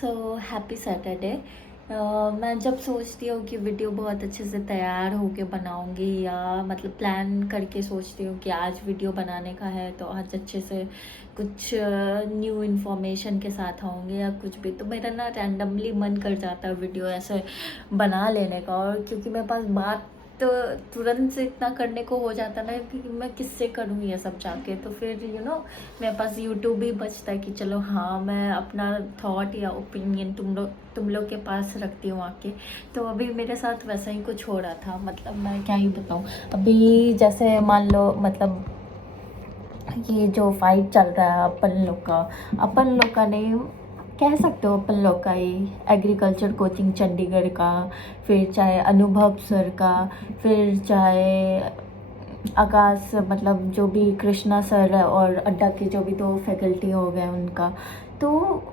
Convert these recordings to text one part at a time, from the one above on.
So happy Saturday. मैं जब सोचती हूँ कि वीडियो बहुत अच्छे से तैयार होके बनाऊँगी या मतलब प्लान करके सोचती हूँ कि आज वीडियो बनाने का है तो आज अच्छे से कुछ न्यू इन्फॉर्मेशन के साथ आऊँगी या कुछ भी, तो मेरा ना रैंडमली मन कर जाता है वीडियो ऐसे बना लेने का। और क्योंकि मेरे पास बात तो तुरंत से इतना करने को हो जाता ना कि मैं किससे करूँ ये सब जाके, तो फिर मेरे पास यूट्यूब भी बचता है कि चलो हाँ मैं अपना थॉट या ओपिनियन तुम लोग के पास रखती हूँ आके। तो अभी मेरे साथ वैसा ही कुछ हो रहा था, मतलब मैं क्या ही बताऊँ। अभी जैसे मान लो मतलब ये जो फाइट चल रहा है अपन लोग का नहीं कह सकते हो, अपन लोग का ही एग्रीकल्चर कोचिंग चंडीगढ़ का, फिर चाहे अनुभव सर का, फिर चाहे आकाश मतलब जो भी कृष्णा सर और अड्डा के जो भी दो फैकल्टी हो गए उनका। तो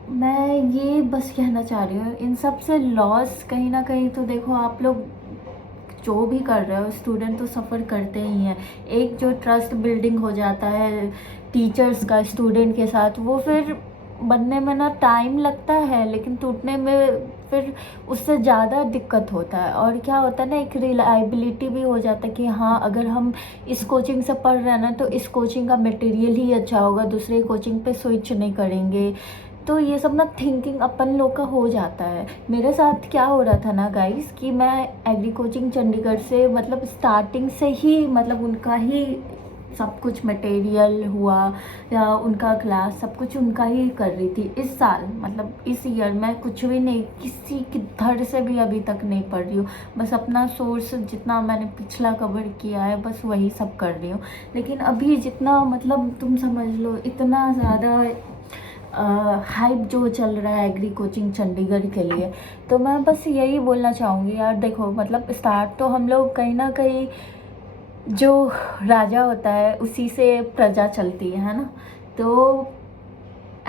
मैं ये बस कहना चाह रही हूँ इन सब से लॉस कहीं ना कहीं तो देखो, आप लोग जो भी कर रहे हो स्टूडेंट तो सफ़र करते ही हैं। एक जो ट्रस्ट बिल्डिंग हो जाता है टीचर्स का स्टूडेंट के साथ, वो फिर बनने में ना टाइम लगता है लेकिन टूटने में फिर उससे ज़्यादा दिक्कत होता है। और क्या होता है ना, एक रिलायबिलिटी भी हो जाता है कि हाँ अगर हम इस कोचिंग से पढ़ रहे हैं ना तो इस कोचिंग का मटेरियल ही अच्छा होगा, दूसरे कोचिंग पे स्विच नहीं करेंगे। तो ये सब ना थिंकिंग अपन लोग का हो जाता है। मेरे साथ क्या हो रहा था ना गाइस कि मैं एग्री कोचिंग चंडीगढ़ से मतलब स्टार्टिंग से ही मतलब उनका ही सब कुछ मटेरियल हुआ या उनका क्लास सब कुछ उनका ही कर रही थी। इस साल मतलब इस ईयर मैं कुछ भी नहीं किसी किधर से भी अभी तक नहीं पढ़ रही हूँ। बस अपना सोर्स जितना मैंने पिछला कवर किया है बस वही सब कर रही हूँ। लेकिन अभी जितना मतलब तुम समझ लो इतना ज़्यादा हाइप जो चल रहा है एग्री कोचिंग चंडीगढ़ के लिए, तो मैं बस यही बोलना चाहूँगी यार। देखो मतलब स्टार्ट तो हम लोग कहीं ना कहीं जो राजा होता है उसी से प्रजा चलती है ना। तो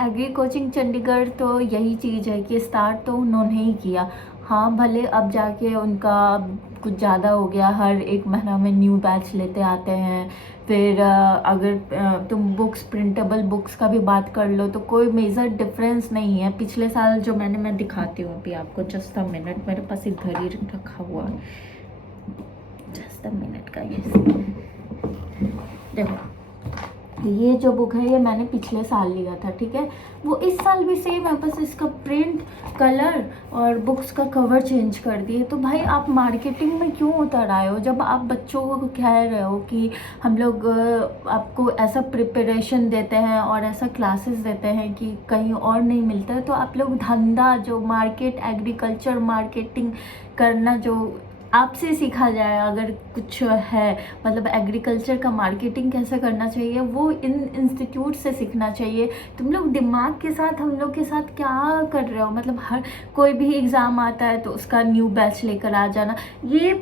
एग्री कोचिंग चंडीगढ़ तो यही चीज़ है कि स्टार्ट तो उन्होंने ही किया। हाँ भले अब जाके उनका कुछ ज़्यादा हो गया, हर एक महीना में न्यू बैच लेते आते हैं। फिर अगर तुम बुक्स प्रिंटेबल बुक्स का भी बात कर लो तो कोई मेजर डिफरेंस नहीं है। पिछले साल जो मैं दिखाती हूँ अभी आपको, जस्ट अ मिनट, मेरे पास इधर ही रखा हुआ है, जस्ट अ मिनट का ये देखो। ये जो बुक है ये मैंने पिछले साल लिया था, ठीक है। वो इस साल भी सेम है, बस इसका प्रिंट कलर और बुक्स का कवर चेंज कर दिए। तो भाई आप मार्केटिंग में क्यों उतर आए हो जब आप बच्चों को कह रहे हो कि हम लोग आपको ऐसा प्रिपरेशन देते हैं और ऐसा क्लासेस देते हैं कि कहीं और नहीं मिलता है। तो आप लोग धंधा जो मार्केट एग्रीकल्चर मार्केटिंग करना जो आपसे सीखा जाए अगर कुछ है, मतलब एग्रीकल्चर का मार्केटिंग कैसे करना चाहिए वो इन इंस्टीट्यूट से सीखना चाहिए। तुम लोग दिमाग के साथ हम लोग के साथ क्या कर रहे हो, मतलब हर कोई भी एग्ज़ाम आता है तो उसका न्यू बैच लेकर आ जाना। ये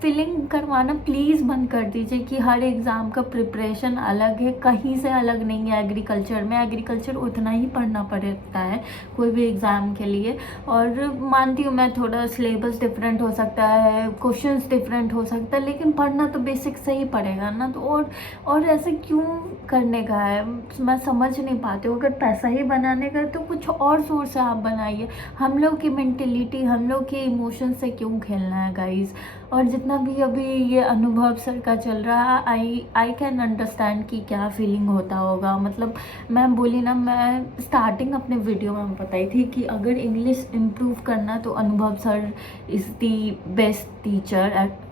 फीलिंग करवाना प्लीज़ बंद कर दीजिए कि हर एग्ज़ाम का प्रिपरेशन अलग है, कहीं से अलग नहीं है। एग्रीकल्चर में एग्रीकल्चर उतना ही पढ़ना पड़ता है कोई भी एग्ज़ाम के लिए। और मानती हूँ मैं थोड़ा सिलेबस डिफरेंट हो सकता है, क्वेश्चंस डिफरेंट हो सकता है, लेकिन पढ़ना तो बेसिक से ही पड़ेगा ना। तो और ऐसे क्यों करने का है मैं समझ नहीं पाती हूँ। अगर पैसा ही बनाने का है तो कुछ और सोर्स से आप बनाइए। हम लोग की मेंटेलिटी हम लोग के इमोशन से क्यों खेलना है गाइज। और जितना भी अभी ये अनुभव सर का चल रहा है आई कैन अंडरस्टैंड कि क्या फीलिंग होता होगा। मतलब मैं बोली ना, मैं स्टार्टिंग अपने वीडियो में बताई थी कि अगर इंग्लिश इम्प्रूव करना तो अनुभव sir is the best teacher at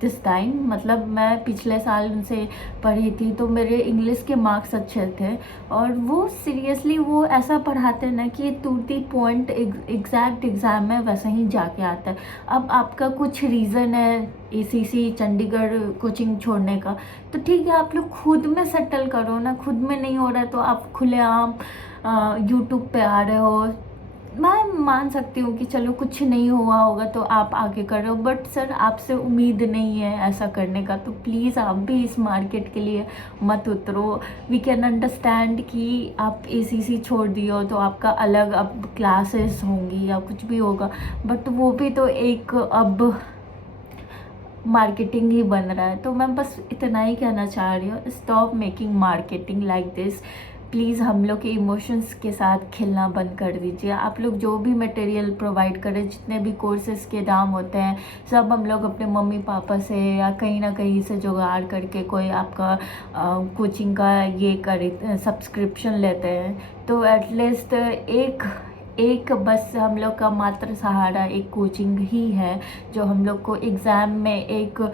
this time. मतलब मैं पिछले साल उनसे पढ़ी थी तो मेरे इंग्लिश के मार्क्स अच्छे थे और वो सीरियसली वो ऐसा पढ़ाते हैं ना कि to the point exact exam में वैसा ही जाके आता है। अब आपका कुछ रीज़न है एसीसी चंडीगढ़ कोचिंग छोड़ने का, तो ठीक है आप लोग खुद में सेटल करो ना। खुद में नहीं हो रहा है तो आप खुलेआम यूट्यूब पे आ रहे हो। मैं मान सकती हूँ कि चलो कुछ नहीं हुआ होगा तो आप आगे करो, बट सर आपसे उम्मीद नहीं है ऐसा करने का, तो प्लीज़ आप भी इस मार्केट के लिए मत उतरो। वी कैन अंडरस्टैंड कि आप एसीसी छोड़ दिए हो तो आपका अलग अब क्लासेस होंगी या कुछ भी होगा, बट वो भी तो एक अब मार्केटिंग ही बन रहा है। तो मैं बस इतना ही कहना चाह रही हूँ, stop making marketing like this please हम लोग के इमोशंस के साथ खेलना बंद कर दीजिए। आप लोग जो भी मटेरियल प्रोवाइड करें, जितने भी कोर्सेज़ के दाम होते हैं, सब हम लोग अपने मम्मी पापा से या कहीं ना कहीं से जुगाड़ करके कोई आपका कोचिंग का ये करे सब्सक्रिप्शन लेते हैं। तो एटलीस्ट एक बस हम लोग का मात्र सहारा एक कोचिंग ही है, जो हम लोग को एग्ज़ाम में एक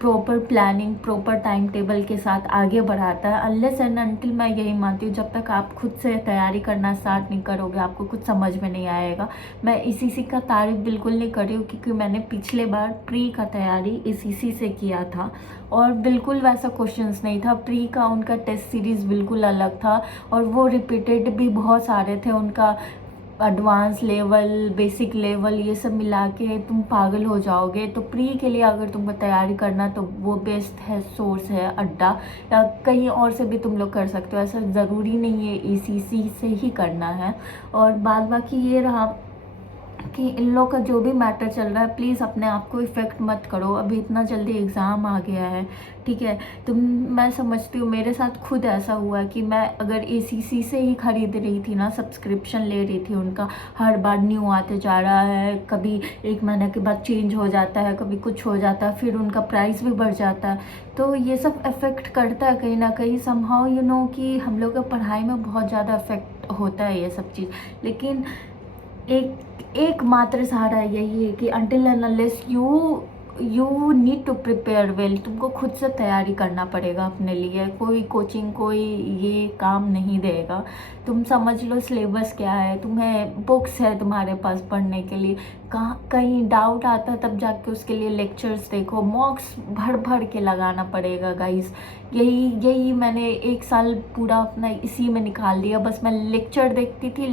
proper planning, proper time table के साथ आगे बढ़ाता है। अनलेस एंड अनटिल मैं यही मानती हूँ, जब तक आप खुद से तैयारी करना स्टार्ट नहीं करोगे, आपको कुछ समझ में नहीं आएगा। मैं इसी का तारीफ बिल्कुल नहीं कर रही हूँ, क्योंकि मैंने पिछले बार प्री का तैयारी इसी से किया था और बिल्कुल वैसा क्वेश्चंस नहीं था। प्री का उनका टेस्ट सीरीज़ बिल्कुल अलग था और वो रिपीटेड भी बहुत सारे थे। उनका एडवांस लेवल, बेसिक लेवल, ये सब मिला के तुम पागल हो जाओगे। तो प्री के लिए अगर तुमको तैयारी करना, तो वो बेस्ट है, सोर्स है अड्डा, या कहीं और से भी तुम लोग कर सकते हो। ऐसा ज़रूरी नहीं है ACC से ही करना है। और बाद बाकी ये रहा कि इन लोग का जो भी मैटर चल रहा है, प्लीज़ अपने आप को इफ़ेक्ट मत करो। अभी इतना जल्दी एग्ज़ाम आ गया है, ठीक है। तो मैं समझती हूँ, मेरे साथ खुद ऐसा हुआ कि मैं अगर ACC से ही ख़रीद रही थी ना, सब्सक्रिप्शन ले रही थी उनका, हर बार न्यू आते जा रहा है, कभी 1 महीने के बाद चेंज हो जाता है, कभी कुछ हो जाता है, फिर उनका प्राइस भी बढ़ जाता है। तो ये सब इफ़ेक्ट करता है कहीं ना कहीं, समहाउ कि हम लोग का पढ़ाई में बहुत ज़्यादा इफ़ेक्ट होता है ये सब चीज़। लेकिन एक मात्र सहारा यही है कि until and unless you need to prepare well, तुमको खुद से तैयारी करना पड़ेगा अपने लिए। कोई कोचिंग, कोई ये काम नहीं देगा। तुम समझ लो सिलेबस क्या है, तुम्हें बुक्स है तुम्हारे पास पढ़ने के लिए। कहीं डाउट आता है तब जाके उसके लिए लेक्चर्स देखो, मॉक्स भर भर के लगाना पड़ेगा गाइस। यही मैंने 1 साल पूरा अपना इसी में निकाल दिया। बस मैं लेक्चर देखती थी,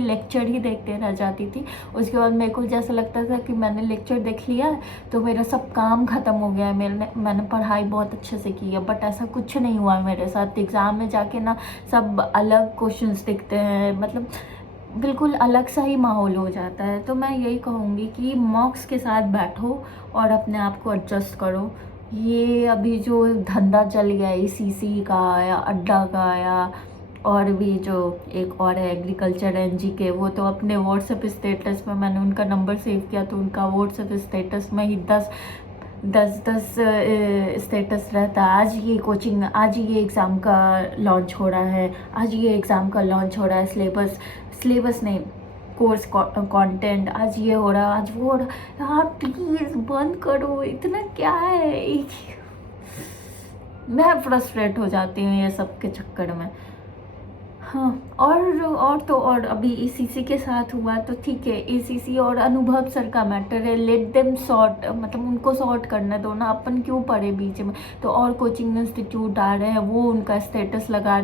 लेक्चर ही देखते रह जाती थी। उसके बाद मेरे को जैसा लगता था कि मैंने लेक्चर देख लिया तो मेरा सब काम ख़त्म हो गया है, मैंने पढ़ाई बहुत अच्छे से की है। बट ऐसा कुछ नहीं हुआ मेरे साथ। एग्ज़ाम में जाके ना सब अलग क्वेश्चंस दिखते हैं, मतलब बिल्कुल अलग सा ही माहौल हो जाता है। तो मैं यही कहूँगी कि मॉक्स के साथ बैठो और अपने आप को एडजस्ट करो। ये अभी जो धंधा चल गया है ACC का या अड्डा का, या और भी जो एक और है एग्रीकल्चर NG के, वो तो अपने व्हाट्सएप स्टेटस में, मैंने उनका नंबर सेव किया तो उनका व्हाट्सएप स्टेटस में ही 10 स्टेटस रहता है। आज ये कोचिंग, आज ये एग्ज़ाम का लॉन्च हो रहा है, आज ये एग्ज़ाम का लॉन्च हो रहा है, सिलेबस नहीं, कोर्स कंटेंट, आज ये हो रहा है, आज वो हो रहा है। यार प्लीज़ बंद करो, इतना क्या है। मैं फ्रस्ट्रेट हो जाती हूँ ये सब के चक्कर में। हाँ, और अभी ACC के साथ हुआ तो ठीक है। ACC और अनुभव सर का मैटर है, लेट देम सॉर्ट, मतलब उनको सॉर्ट करने दो ना, अपन क्यों पड़े बीच में। तो और कोचिंग इंस्टीट्यूट आ रहे हैं, वो उनका स्टेटस लगा